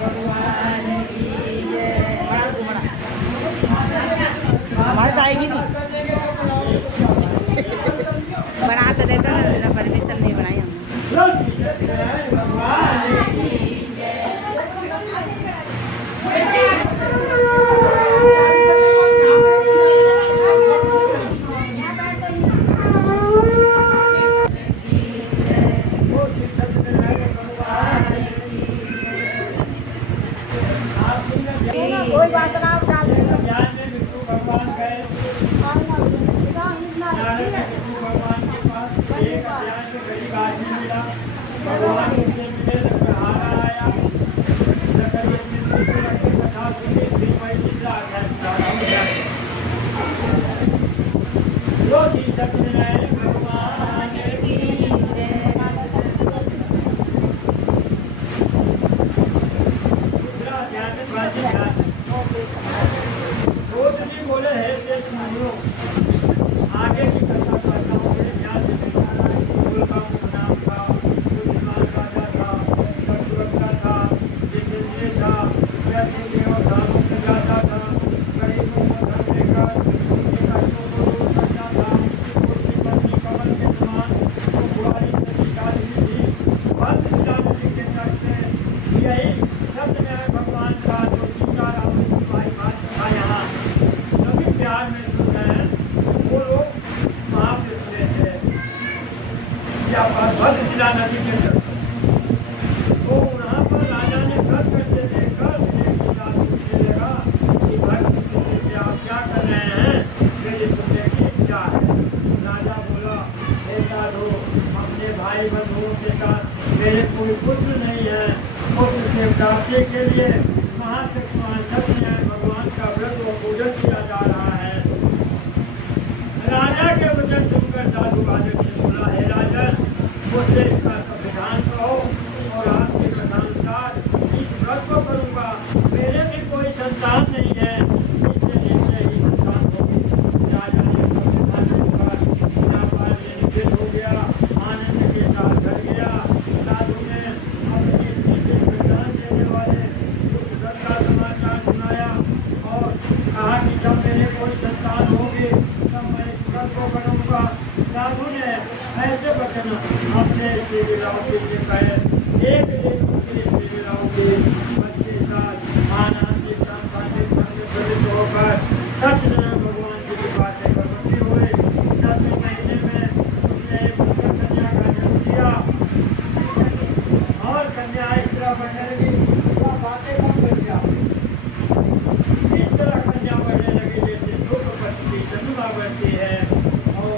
भगवान की जय। हमारे तो आएगी नहीं। बना तो लेते ना, बिना परमिशन नहीं बनाई हमने। भगवान की जय। कोई बात ना आप डाल ज्ञान में विष्णु भगवान गए, विष्णु भगवान के पास एक अध्याय में गरीब आदमी मिला। भगवान उनसे मिले, लकड़हारा आया, लकड़ी अपने सिर पे रख के कथा सुनी। फिर वही तीसरा अध्याय सुना रहा हूँ। जो श्री सत्यनारायण भगवान की जय। दूसरा अध्याय में बात जी बोले है से सुनियो, आगे की कथा करता हूँ। मेरे ध्यान से देखना। का नाम था, बुद्धिमान राजा था, सतवक्ता था, जितेंद्रिय था, देव था, जाता था, गरीबों को धन देकर उनके कष्टों को दूर करता था। उसकी पत्नी कमल के समान वो कुंवारी सतीशालिनी थी। भद्रशिला नदी के तट पे यही सत्यनारायण भगवान का जो सीताराम की भाई बात था। यहाँ सभी प्यार में सुन रहे हैं। वो लोग वहाँ पे सुने थे या भद्रशिला नदी के तट। तो वहाँ पर राजा ने व्रत करते देखकर विजय के साथ पूछने लगा कि भक्त पुत्र से आप क्या कर रहे हैं, मेरी सुनने की इच्छा है। राजा बोला, हे साधु, अपने भाई बंधुओं के साथ मेरे कोई पुत्र नहीं है। पुत्र के प्राप्ति के लिए महाशक्तिमान सत्यनारायण भगवान का व्रत व पूजन किया जा रहा है। राजा के वचन सुनकर साधु बालक से बोला, हे राजन, मुझसे इसका संविधान कहो और आपके कथानुसार इस व्रत को करूँगा। मेरे भी कोई संतान नहीं है, इससे निश्चय ही संतान होगी। राजा ने संविधान सुनकर व्यापार से निवृत्त हो गया, आनंद के साथ घर गया। साधु ने अपनी स्त्री से संतान देने वाले उस व्रत का समाचार सुनाया और कहा कि जब मेरे कोई संतान होगी तब मैं इस व्रत को करूँगा। साधु ने ऐसे वचन अपने श्री विलाओं से कहे। एक दिन उनकी श्री विलाओं के बच्चे साथ आनंद के साथ प्रवृत्त होकर सत्यनारायण भगवान की कृपा से गर्भवती हुए। 10वें महीने में उसने एक पुत्र कन्या का जन्म दिया और कन्या इस तरह बढ़ने लगी, वह बातें कम कर दिया। इस तरह कन्या बढ़ने लगी जैसे शुक्र पक्ष की चंद्रमा बढ़ती है और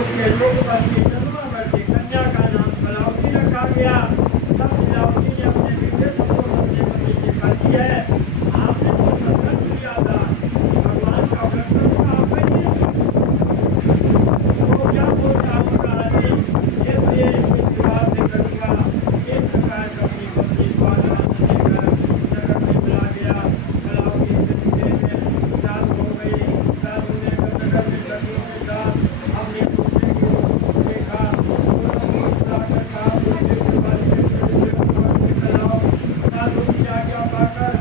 उसके शुक्र पक्ष की चंद्रमा बढ़ती। कन्या का नाम कलावती रखा गया। तब कलावती ने अपने मीठे शब्दों अपने पति से कहती है, आपने तो संकल्प लिया था भगवान का व्रत करूँगा, आप नहीं तो क्या बोलता हूँ कहानी ये प्रिय इसके विवाह में करूँगा। इस प्रकार अपनी पत्नी को आनंद देकर नगर में चला गया। कलावती धीरे में साधु हो गई। साधु ने नगर में सखियों के साथ अपने पुत्र को देखा। साधु की आज्ञा पाकर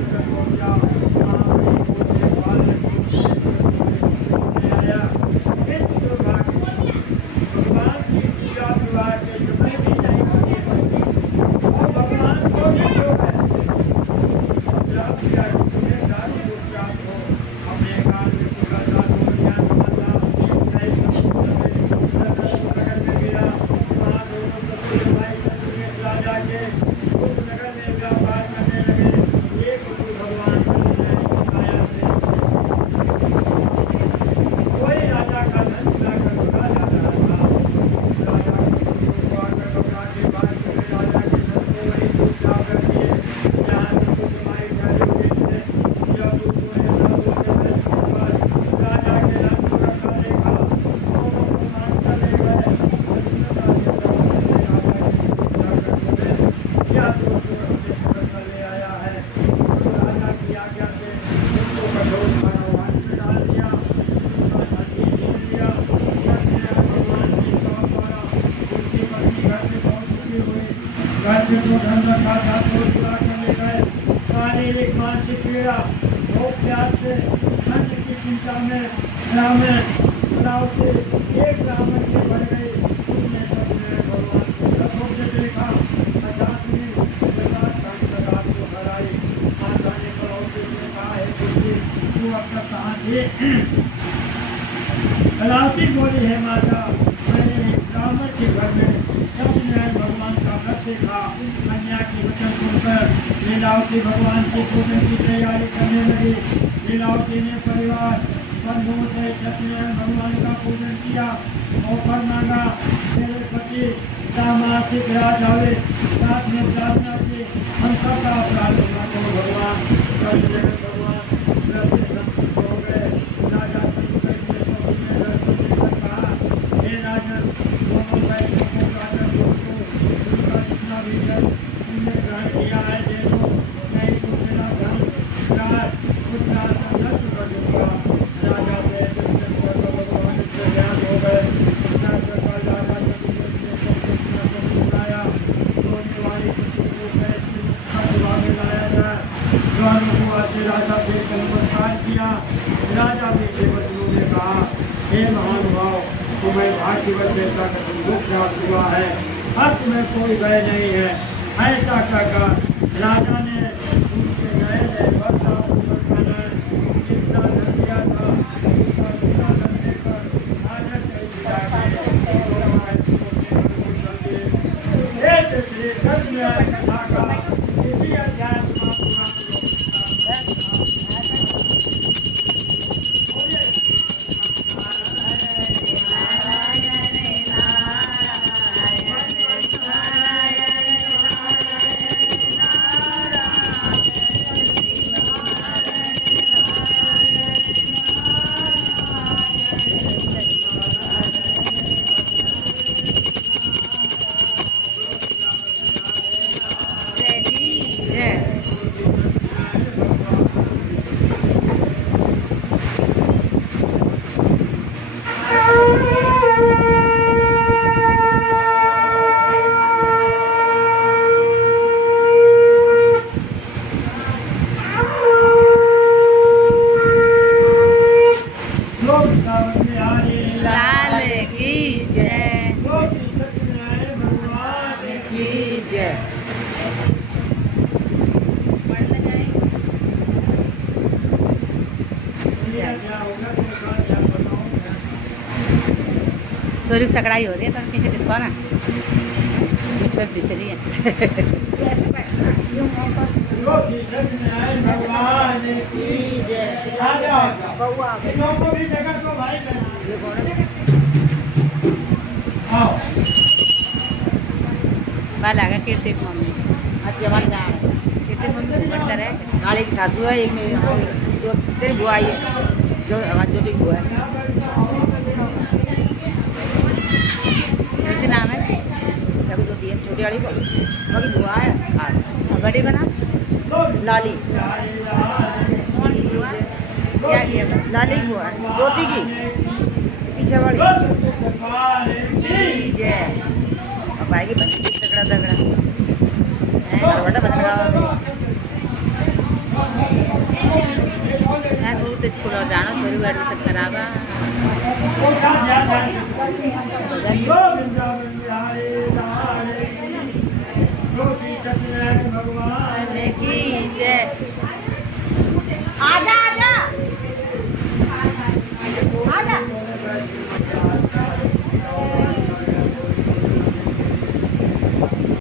नगर पहुंचा। वहाँ बड़ी भूल से बाल आया। फिर दुर्भाग्य भगवान की पूजा विवाह के समय भी नहीं करनी पड़ती और भगवान को भी जो है प्राप्त किया उन्हें दादी को प्राप्त हो। अपने काल में पूरा साधु ज्ञान माता सही समुद्र में गिरा। वहाँ दोनों ससुर भाई ससुर के राजा के उस नगर में व्यापार करने लगे। एक गुरु भगवान सत्यनारायण की माया से कोई राजा का धन चुराकर भगा जा रहा था। राजा को आकर घबरा के बाद में राजा के धन को वही चुपचाप कर दिए जहाँ से कुछ माई ठहरे हुए थे। जब उन्होंने साधु के दर्शन के बाद राजा के धन को रखा देखा दोनों को मान कर ले गए। प्रसन्नता से राजा की पूजा करते हुए रखा था तो पूरा कर ले गए। शारीरिक मानसिक पीड़ा भूख प्यास से अन्न की चिंता में ब्राह्मण बनावटी एक ब्राह्मण की बढ़ गई। उसने सपने में भगवान को रथों से देखा। अजासुनी के साथ कांटदार को हराई। माता ने कलौती से कहा, हे पुत्री, तू अब तक कहाँ थी? कलावती बोली, है माता, मैंने एक ब्राह्मण के घर में सत्यनारायण भगवान का व्रत देखा। कन्या की वचन सुनकर लीलावती भगवान की पूजन की तैयारी करने लगी। लीलावती ने परिवार बंधुओं से सत्यनारायण भगवान का पूजन किया। ऑफर मांगा, मेरे पति दामाद से विराज आवे, साथ में प्रार्थना की, हम सबका अपराध क्षमा करो भगवान। सत्यनारायण भगवान व्रत से संतुष्ट हो गए। राजा शंकर ने स्वप्न में दर्शन देकर कहा, हे राजन, दोनों वैश्यों को राजा को उनका जितना भी जल तुमने ग्रहण किया है दे दो, नहीं तो मेरा धन राज पुत्रासन नष्ट कर दूंगा। राजा से ऐसे वचन कर भगवान से ज्ञान हो गए। इतना प्रकार राजा चंद्रगुप्त ने सबको अपना स्वप्न सुनाया। रोने वाली पुत्री को कैसे सभा में लाया जाए। द्वारों को आते राजा देख कर नमस्कार किया। राजा ने देवताओं ने कहा, हे महानुभाव, तुम्हें भाग्यवश ऐसा कथन दुख प्राप्त हुआ है, अब तुम्हें कोई भय नहीं है। ऐसा कहकर राजा ने उनके नए नए वस्त्र आभूषण पहनाए, जितना धन दिया था उसका दूसरा धन देकर राजा से विदा किए। दोनों ऐसे होते हुए चल दिए। एक श्री सत्यनारायण कथा का द्वितीय अध्याय समाप्त हुआ। लाल की जय, सत्यनारायण भगवान की जय। छोरी की सकड़ाई हो रही है, तो पीछे किसको ना पीछे पीछे रही है। सत्यनारायण भगवान की जय। आजा को भी जगह को भाई आओ बाला का कीर्ति की मम्मी अच्छी हमारे जान कीर्ति मम्मी बढ़ता रहे। गाड़ी की सासू है, एक मेरी जो तेरी बुआ आई है, जो हमारी जो बुआ है, कीर्ति नाम है। जो दी छोटी वाली को बाकी बुआ है खास, और बड़ी का नाम लाली। क्या किया लाली बुआ रोटी की पीछे वाली जय। अब आएगी बच्ची तगड़ा तगड़ा बड़ा बदला यार। बहुत स्कूल और जानो छोरी को एडमिशन करावा। सत्यनारायण भगवान